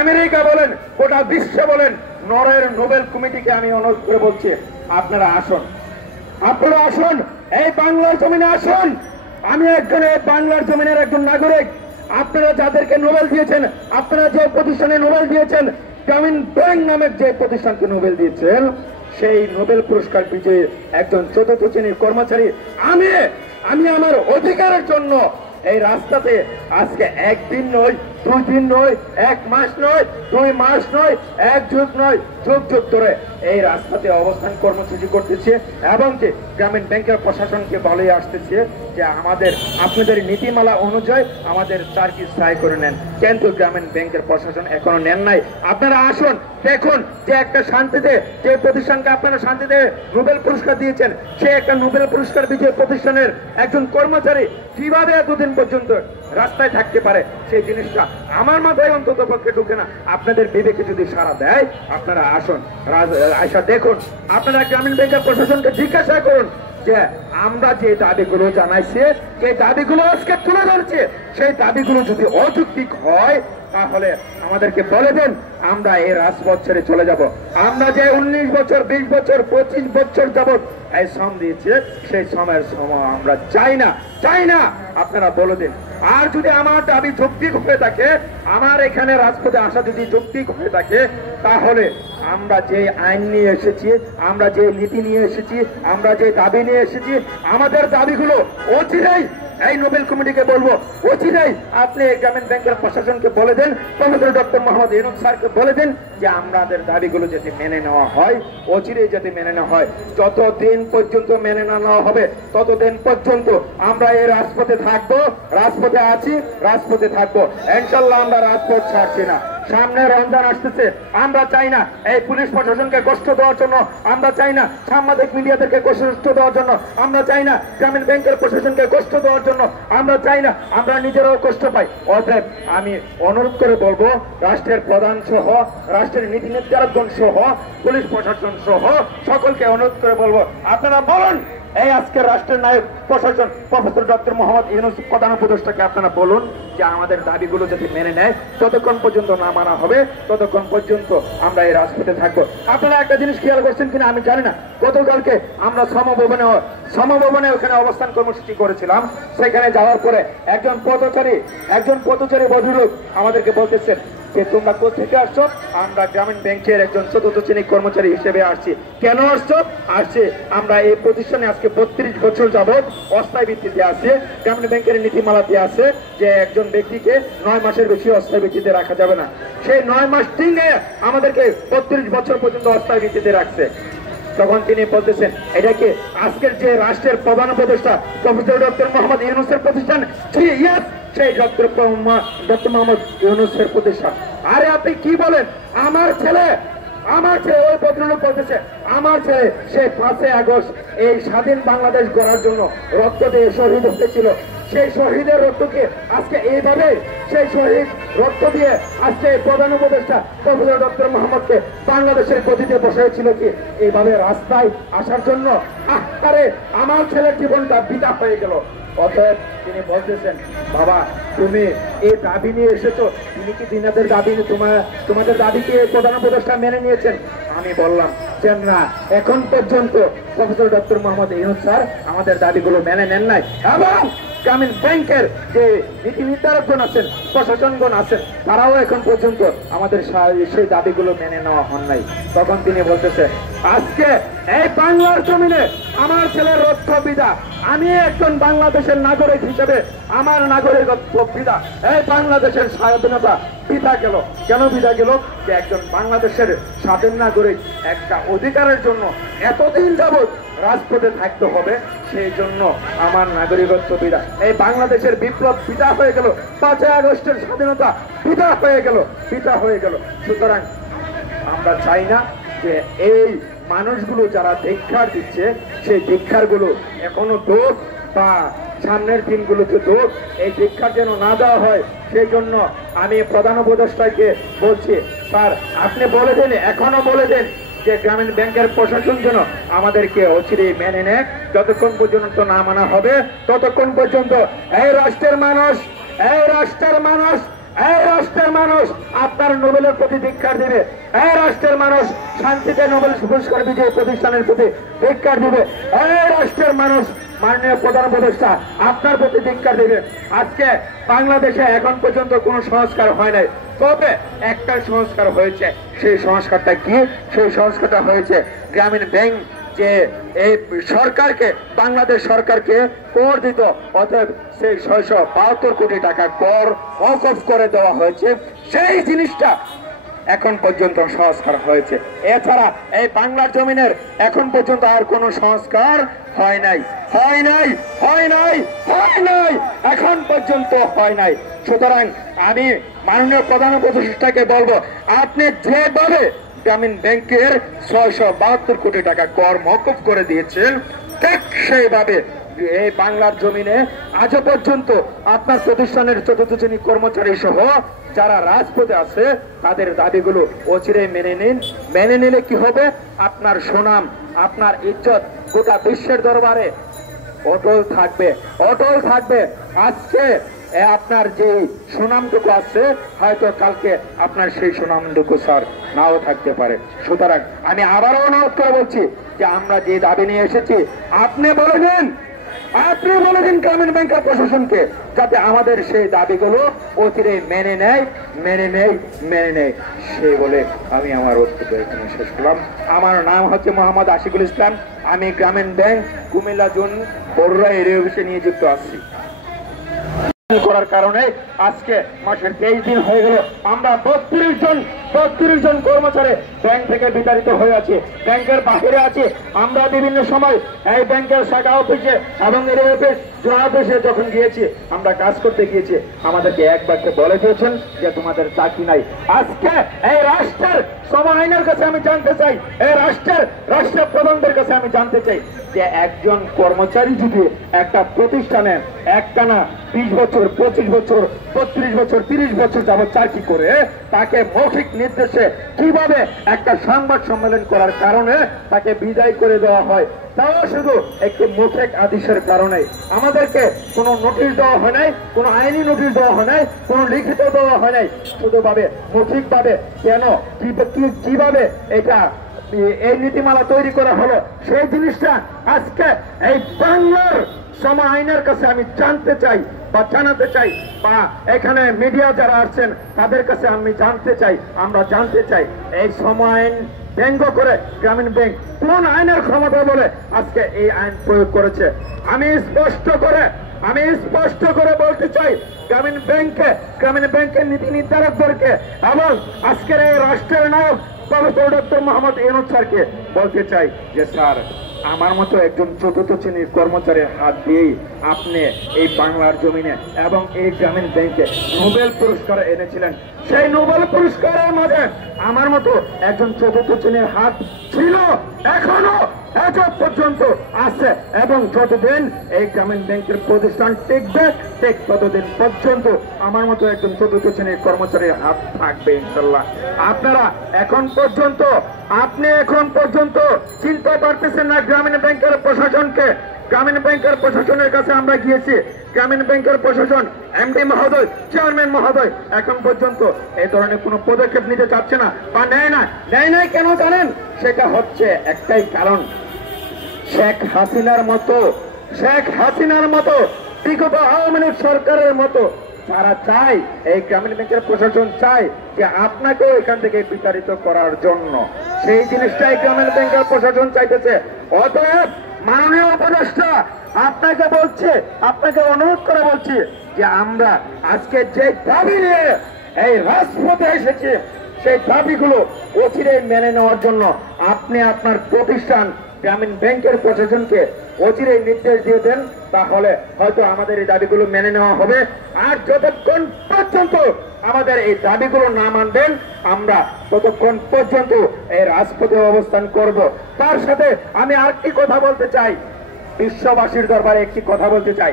America বলেন, গোটা বিশ্ব বলেন, নরের নোবেল কমিটিকে আমি অনুরোধ করে বলছি, আপনারা আসুন, আপনারা আসুন, এই বাংলার জমিনে আসুন। আমি একজন এই বাংলার জমিনের একজন নাগরিক। আপনারা যাদেরকে নোবেল দিয়েছেন, আপনারা যে প্রতিষ্ঠানে নোবেল দিয়েছেন, গ্রামীণ ব্যাংক নামের যে প্রতিষ্ঠানকে নোবেল দিয়েছেন, সেই নোবেল পুরস্কার বিজয়ী একজন চতুর্থ শ্রেণীর কর্মচারী আমি আমার অধিকারের জন্য এই রাস্তাতে আজকে একদিন নয়, 2 দিন নয়, 1 মাস নয়, 2 মাস নয়, 1 যুগ নয়, যুগ যুগ ধরে এই রাস্তাতে অবস্থান কর্মসূচি করতেছে এবং যে গ্রামীণ ব্যাংকের প্রশাসনকে বলে আসতেছে যে আপনাদের নীতিমালা অনুযায়ী আমাদের চার্জ স্থায়ী করে নেন, কিন্তু গ্রামীণ ব্যাংকের প্রশাসন এখনো নেন নাই। আপনারা আসুন, দেখুন যে একটা শান্তিতে যে প্রতিষ্ঠানকে আপনারা শান্তিতে নোবেল পুরস্কার দিয়েছেন, সে একটা নোবেল পুরস্কার বিজয়ী প্রতিষ্ঠানের একজন কর্মচারী কিভাবে এতদিন পর্যন্ত রাস্তায় থাকতে পারে, সেই জিনিসটা আমার মাথায় অন্তত পক্ষে ঢুকে না। আপনাদের বিবেকে যদি সাড়া দেয়, আপনারা আসুন, আয়সা দেখুন, আপনারা গ্রামীণ ব্যাংকের প্রশাসনকে জিজ্ঞাসা করুন যে আমরা যে দাবিগুলো জানাইছি, যে দাবিগুলো আজকে তুলে ধরছে, সেই দাবিগুলো যদি অযৌক্তিক হয় তাহলে আমাদেরকে বলে দেন, আমরা এই রাজপথ ছেড়ে চলে যাব। আমরা যে 19 বছর, 20 বছর, 25 বছর যাবৎ এই শ্রম দিয়েছে, সেই শ্রমের সময় আমরা চাই না, আপনারা বলে দিন। আর যদি আমার দাবি যৌক্তিক হয়ে থাকে, আমার এখানে রাজপথে আসা যদি যৌক্তিক হয়ে থাকে, তাহলে আমরা যে আইন নিয়ে এসেছি, আমরা যে নীতি নিয়ে এসেছি, আমরা যে দাবি নিয়ে এসেছি, আমাদের দাবিগুলো অচিরেই এই নোবেল কমিটিকে বলবো, অচিরেই আপনি গ্রামীণ ব্যাংকের প্রশাসনকে বলে দেন, প্রফেসর ডক্টর মোহাম্মদ ইউনূস স্যারকে বলে দেন যে আমাদের দাবিগুলো যাতে মেনে নেওয়া হয়, অচিরেই যাতে মেনে নেওয়া হয়। যতদিন পর্যন্ত মেনে না নেওয়া হবে, ততদিন পর্যন্ত আমরা এই রাজপথে থাকবো, রাজপথে আছি, রাজপথে থাকবো। ইনশাআল্লাহ আমরা রাজপথ ছাড়ছি না। সামনে রমজান আসতেছে, আমরা চাই না এই পুলিশ প্রশাসনকে কষ্ট দেওয়ার জন্য, আমরা চাই না সাংবাদিক মিডিয়াদেরকে কষ্ট দেওয়ার জন্য, আমরা চাই না গ্রামীণ ব্যাংকের প্রশাসনকে কষ্ট দেওয়ার জন্য, আমরা চাই না আমরা নিজেরাও কষ্ট পাই। অতএব আমি অনুরোধ করে বলবো, রাষ্ট্রের প্রধান সহ, রাষ্ট্রের নীতি নির্ধারকগণ সহ, পুলিশ প্রশাসন সহ সকলকে অনুরোধ করে বলবো, আপনারা বলুন, এই আজকের রাষ্ট্রের নায়ক প্রশাসন প্রফেসর ডক্টর মোহাম্মদ ইউনূস প্রধান উপদেষ্টাকে আপনারা বলুন যে আমাদের দাবিগুলো যদি মেনে নেয়, যতক্ষণ পর্যন্ত না মানা হবে ততক্ষণ পর্যন্ত আমরা এই রাজপথে থাকবো। আপনারা একটা জিনিস খেয়াল করছেন কিনা আমি জানি না, গতকালকে আমরা সমভবনে ওখানে অবস্থান কর্মসূচি করেছিলাম। সেখানে যাওয়ার পরে একজন পথচারী ভদ্রলোক আমাদেরকে বলতেছেন যে তোমরা কোথেকে আসছো? আমরা গ্রামীণ ব্যাংকের একজন চতুর্থ শ্রেণী কর্মচারী হিসেবে আসছি। কেন আসছে আমরা এই প্রতিষ্ঠানে আজকে 32 বছর যাবৎ অস্থায়ী ভিত্তিতে আছে। গ্রামীণ ব্যাংকের নীতিমালাতে আছে যে একজন ব্যক্তিকে 9 মাসের বেশি অস্থায়ী ভিত্তিতে রাখা যাবে না। সেই 9 মাস টিঙে আমাদেরকে 32 বছর পর্যন্ত অস্থায়ী ভিত্তিতে রাখছে। তখন তিনি বলতেছেন, এটা কি আজকের যে রাষ্ট্রের প্রধান উপদেষ্টা প্রফেসর ডক্টর মোহাম্মদ ইউনূসের প্রতিষ্ঠান? সেই ডক্টর মোহাম্মদ ইউনূসের প্রতিষ্ঠান। আরে আপনি কি বলেন? আমার ছেলে ওই ভদ্রলোক বলতেছে, আমার ছেলে সে 5 আগস্ট এই স্বাধীন বাংলাদেশ গড়ার জন্য রক্ত দিয়ে শহীদ হতেছিল। সেই শহীদের রক্তকে আজকে এইভাবে সেই শহীদ রক্ত দিয়ে আজকে প্রধান উপদেষ্টা প্রফেসর ডক্টর মোহাম্মদকে বাংলাদেশের গতিতে বসাইছিল কি এইভাবে রাস্তায় আসার জন্য? আরে আমার ছেলের জীবনটা বিদা হয়ে গেল। অতএব তিনি বলতেছেন, বাবা তুমি এই দাবি নিয়ে এসেছো, তুমি কি দিনাদের দাবি তোমাদের দাবিকে প্রধান উপদেষ্টা মেনে নিয়েছেন? আমি বললাম যে না, এখন পর্যন্ত professor doctor Mohammad Yunus sir আমাদের দাবিগুলো মেনে নেন নাই এবং গ্রামীণ ব্যাংকের যে নীতি নির্ধারকগণ আছেন, প্রশাসনগণ আছেন, তারাও এখন পর্যন্ত আমাদের সেই দাবিগুলো মেনে নেওয়া হন নাই। তখন তিনি বলতেছে, আজকে এই বাংলার জমিনে আমার ছেলের রক্ত বিদা, আমি একজন বাংলাদেশের নাগরিক হিসেবে আমার নাগরিকত্ব বিদা, এই বাংলাদেশের স্বাধীনতা বিদা গেল। কেন বিদা গেল? যে একজন বাংলাদেশের স্বাধীন নাগরিক একটা অধিকারের জন্য এতদিন যাবৎ রাজপথে থাকতে হবে, সেই জন্য আমার নাগরিকত্ব বিদা। এই বাংলাদেশের বিপ্লব বিদা হয়ে গেল, 5 আগস্টের স্বাধীনতা বিদা হয়ে গেল। সুতরাং আমরা চাই না যে এই মানুষগুলো যারা ধিক্কার দিচ্ছে, সেই ধিক্কারগুলো এখনো দোষ বা সামনের দিনগুলোতে দোষ, এই ধিক্কার যেন না দেওয়া হয়। সেই জন্য আমি প্রধান উপদেষ্টাকে বলছি, স্যার আপনি বলে দেন, এখনো বলে দেন যে গ্রামীণ ব্যাংকের প্রশাসন যেন আমাদেরকে অচিরেই মেনে নেয়। যতক্ষণ পর্যন্ত না মানা হবে ততক্ষণ পর্যন্ত এই রাষ্ট্রের মানুষ এই রাষ্ট্রের মানুষ আপনার নোবেলের প্রতি ধিক্কার দিবে। এই রাষ্ট্রের মানুষ শান্তিতে নোবেল পুরস্কার বিজয়ী প্রতিষ্ঠানের প্রতি ধিক্কার দিবে। এই রাষ্ট্রের মানুষ মাননীয় প্রধান উপদেষ্টা আপনার প্রতি ধিক্কার দিবে। আজকে বাংলাদেশে এখন পর্যন্ত কোনো সংস্কার হয় নাই, তবে একটা সংস্কার হয়েছে। সেই সংস্কারটা কি? সেই সংস্কারটা হয়েছে গ্রামীণ ব্যাংক যে এই সরকারকে, বাংলাদেশ সরকারকে কর দিত, অতএব সেই 672 কোটি টাকা কর মওকুফ করে দেওয়া হয়েছে। সেই জিনিসটা এখন পর্যন্ত সংস্কার হয়েছে। এছাড়া এই বাংলার জমিনের এখন পর্যন্ত আর কোনো সংস্কার হয় নাই, হয় নাই, হয় নাই, হয় নাই, এখন পর্যন্ত হয় নাই। সুতরাং আমি মাননীয় প্রধান উপদেষ্টাকে বলবো, আপনি যেভাবে গ্রামীণ ব্যাংকের 672 কোটি টাকা কর মওকুফ করে দিয়েছেন, ঠিক সেইভাবে এই বাংলার জমিনে আজও পর্যন্ত আপনার প্রতিষ্ঠানের চতুর্থ শ্রেণী কর্মচারী সহ যারা রাজপথে আছে তাদের দাবিগুলো অচিরেই মেনে নিন। মেনে নিলে কি হবে? আপনার সুনাম, আপনার ইজ্জত গোটা বিশ্বের দরবারে অটল থাকবে, অটল থাকবে। আজকে আপনার যে সুনামটুকু আছে, হয়তো কালকে আপনার সেই সুনামটুকু স্যার নাও থাকতে পারে। সুতরাং আমি আবারও অনুরোধ করে বলছি যে আমরা যে দাবি নিয়ে এসেছি, আপনি বলে দিন গ্রামীণ ব্যাংকের প্রশাসনকে, যাতে আমাদের সেই দাবিগুলো অচিরে মেনে নেয়, মেনে নেয়, মেনে নেয়। সেই বলে আমি আমার বক্তব্য এখানে শেষ করলাম। আমার নাম হচ্ছে মোহাম্মদ আশিকুল ইসলাম। আমি গ্রামীণ bank Comilla zone Barua area অফিসে নিয়োজিত আছি। করার কারণে আজকে মাসের 23 দিন হয়ে গেল আমরা 32 জন কর্মচারী ব্যাংক থেকে বিতাড়িত হয়ে আছে, ব্যাংকের বাহিরে আছে। আমরা বিভিন্ন সময় এই ব্যাংকের শাখা অফিসে এবং এরিয়া অফিস, জোড়া অফিসে যখন গিয়েছি, আমরা কাজ করতে গিয়েছি, আমাদেরকে এক বাক্যে বলে দিয়েছেন যে তোমাদের চাকরি নাই। আজকে এই রাষ্ট্রের শ্রম আইনের কাছে আমি জানতে চাই, এই রাষ্ট্রের প্রধানদের কাছে আমি জানতে চাই যে একজন কর্মচারী যদি একটা প্রতিষ্ঠানে একটানা 20 বছর, 25 বছর, 32 বছর, 30 বছর যাবত চাকরি করে, তাকে মৌখিক নির্দেশে কিভাবে একটা সংবাদ সম্মেলন করার কারণে তাকে বিদায় করে দেওয়া হয়, তাও শুধু একটি মৌখিক আদেশের কারণে। আমাদেরকে কোনো নোটিশ দেওয়া হয় নাই, কোনো আইনি নোটিশ দেওয়া হয় নাই, কোনো লিখিত দেওয়া হয় নাই, শুধুভাবে মৌখিকভাবে কেন কিভাবে এটা এই নীতিমালা তৈরি করা হলো, সেই জিনিসটা আজকে এই বাংলার শ্রম আইনের কাছে আমি জানতে চাই বা জানাতে চাই, বা এখানে মিডিয়া যারা আসছেন তাদের কাছে আমি জানতে চাই, আমরা জানতে চাই এই শ্রম আইন ব্যঙ্গ করে গ্রামীণ ব্যাংক কোন আইনের ক্ষমতা বলে আজকে এই আইন প্রয়োগ করেছে। আমি স্পষ্ট করে বলতে চাই গ্রামীণ ব্যাংকের নীতি নির্ধারকদেরকে এবং আজকের এই রাষ্ট্রের নায়ক প্রফেসর ডক্টর মোহাম্মদ ইউনূস স্যারকে বলতে চাই যে স্যার, আমার মতো একজন চতুর্থ শ্রেণীর কর্মচারীর হাত দিয়েই আপনি এই বাংলার জমিনে এবং এই গ্রামীণ ব্যাংকে নোবেল পুরস্কার এনেছিলেন। সেই নোবেল পুরস্কারের মাঝে আমার মতো একজন চতুর্থ শ্রেণীর হাত ছিল, এখনো আজও পর্যন্ত আছে, এবং যতদিন এই গ্রামীণ ব্যাংকের প্রতিষ্ঠান টিকবে, ঠিক ততদিন পর্যন্ত আমার মতো একজন চতুর্থ শ্রেণীর কর্মচারীর হাত থাকবে ইনশাল্লাহ। আপনি এখন পর্যন্ত চিনতে পারতেছেন না গ্রামীণ ব্যাংকের প্রশাসনকে। গ্রামীণ ব্যাংকের প্রশাসনের কাছে আমরা গিয়েছি, গ্রামীণ ব্যাংকের প্রশাসন এমডি মহোদয়, চেয়ারম্যান মহোদয় এখন পর্যন্ত এই ধরনের কোনো পদক্ষেপ নিতে চাচ্ছে না বা নেয় না। কেন জানেন? সেটা হচ্ছে একটাই কারণ, শেখ হাসিনার মতো বিগত আওয়ামী লীগ সরকারের মতো যারা চায়, এই গ্রামীণ ব্যাংকের প্রশাসন চায় যে আপনাকেও এখান থেকে বিতাড়িত করার জন্য, সেই জিনিসটাই গ্রামীণ ব্যাংকের প্রশাসন চাইতেছে। অতএব মাননীয় উপদেষ্টা আপনাকে অনুরোধ করে বলছি যে আমরা আজকে যে দাবি নিয়ে এই রাজপথে এসেছি, সেই দাবিগুলো অচিরেই মেনে নেওয়ার জন্য আপনি আপনার প্রতিষ্ঠান গ্রামীণ ব্যাংকের প্রশাসনকে অচিরেই নির্দেশ দিয়ে দেন, তাহলে হয়তো আমাদের এই দাবিগুলো মেনে নেওয়া হবে। আর যতক্ষণ পর্যন্ত আমাদের এই দাবিগুলো না মানবেন, আমরা ততক্ষণ পর্যন্ত এই রাজপথে অবস্থান করব। তার সাথে আমি আরেকটি কথা বলতে চাই, বিশ্ববাসীর দরবারে একটি কথা বলতে চাই।